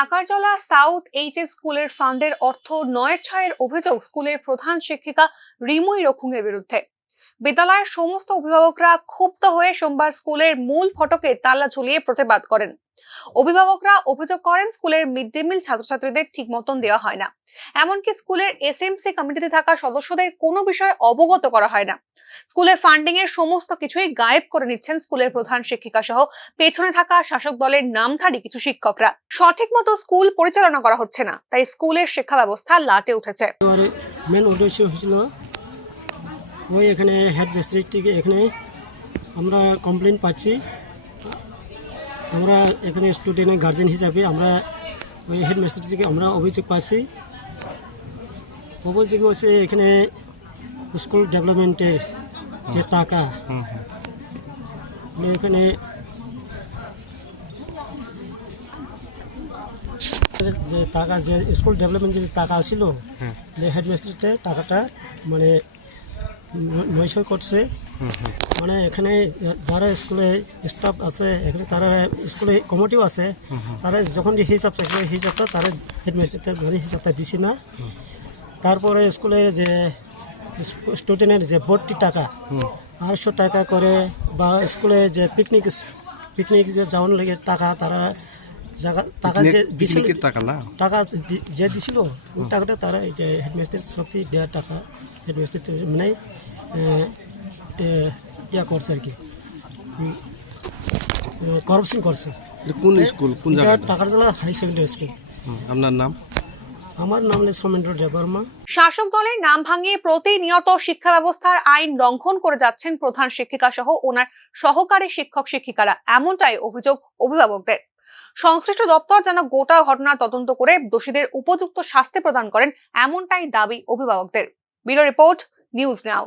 Takarjala south HS স্কুলের ফান্ডের অর্থ নয়ের ছয়ের অভিযোগ স্কুলের প্রধান শিক্ষিকা রিমুই রখুংয়ের বিরুদ্ধে। বিদ্যালয়ের সমস্ত অভিভাবকরা ক্ষুব্ধ হয়ে সোমবার স্কুলের মূল ফটকে তালা ঝুলিয়ে প্রতিবাদ করেন। অভিভাবকরা অভিযোগ করেন স্কুলের মিড ডে মিল ছাত্রছাত্রীদের ঠিক মতন দেওয়া হয় না, এমনকি স্কুলের এসএমসি কমিটিতে থাকা সদস্যদের কোনো বিষয়ে অবগত করা হয় না। স্কুলে ফান্ডিং এর সমস্ত কিছুই গায়েব করে নিচ্ছেন স্কুলের প্রধান শিক্ষিকা সহ পেছনে থাকা শাসক দলের নামধারী কিছু শিক্ষকরা। সঠিক মতো স্কুল পরিচালনা করা হচ্ছে না, তাই স্কুলের শিক্ষা ব্যবস্থা লাটে উঠেছে। মেন উদ্দেশ্য হয়েছিল ওই এখানে হেডমিস্ট্রি থেকে এখানে আমরা কমপ্লেন পাচ্ছি। আমরা এখানে স্টুডেন্টের গার্জেন হিসাবে আমরা ওই হেডমিস্ট্রি থেকে আমরা অভিযোগ পাচ্ছি। অভিযোগ হচ্ছে এখানে স্কুল ডেভেলপমেন্টের যে টাকা এখানে যে টাকা যে স্কুল ডেভেলপমেন্টের যে টাকা ছিল হেডমিস্ট্রিতে টাকাটা মানে নয়শো করছে। মানে এখানে যারা স্কুলে স্টাফ আছে এখানে তারা স্কুলে কমিটিও আছে, তারা যখন যে হিসাবটা তারা হেডমিস্ট্রিতে মানে হিসাবটা দিছি না। তারপরে স্কুলের যে স্টুডেন্টের যে ভর্তি টাকা 800 টাকা করে, বা স্কুলে যে পিকনিক যে যাওয়ার লাগে টাকা তারা টাকা যে দিছিল টাকা যে দিছিল ওই টাকাটা তারা এই যে হেডমিস্ট্রির শক্তি দেওয়ার টাকা হেডমিস্ট্রি মানে ইয়া করছে আর কি, করাপশন করছে। কোন স্কুল, কোন জায়গা? Takarjala high secondary school. আপনার নাম? আমার নাম সৌমেন্দ্র দেববর্মা। শাসক দলের নাম ভাঙিয়ে প্রতিনিয়ত শিক্ষা ব্যবস্থার আইন লঙ্ঘন করে যাচ্ছেন প্রধান শিক্ষিকা সহ ওনার সহকারী শিক্ষক শিক্ষিকারা, এমনটাই অভিযোগ অভিভাবকদের। সংশ্লিষ্ট দপ্তর যেন গোটা ঘটনা তদন্ত করে দোষীদের উপযুক্ত শাস্তি প্রদান করেন, এমনটাই দাবি অভিভাবকদের। Bureau report, news now.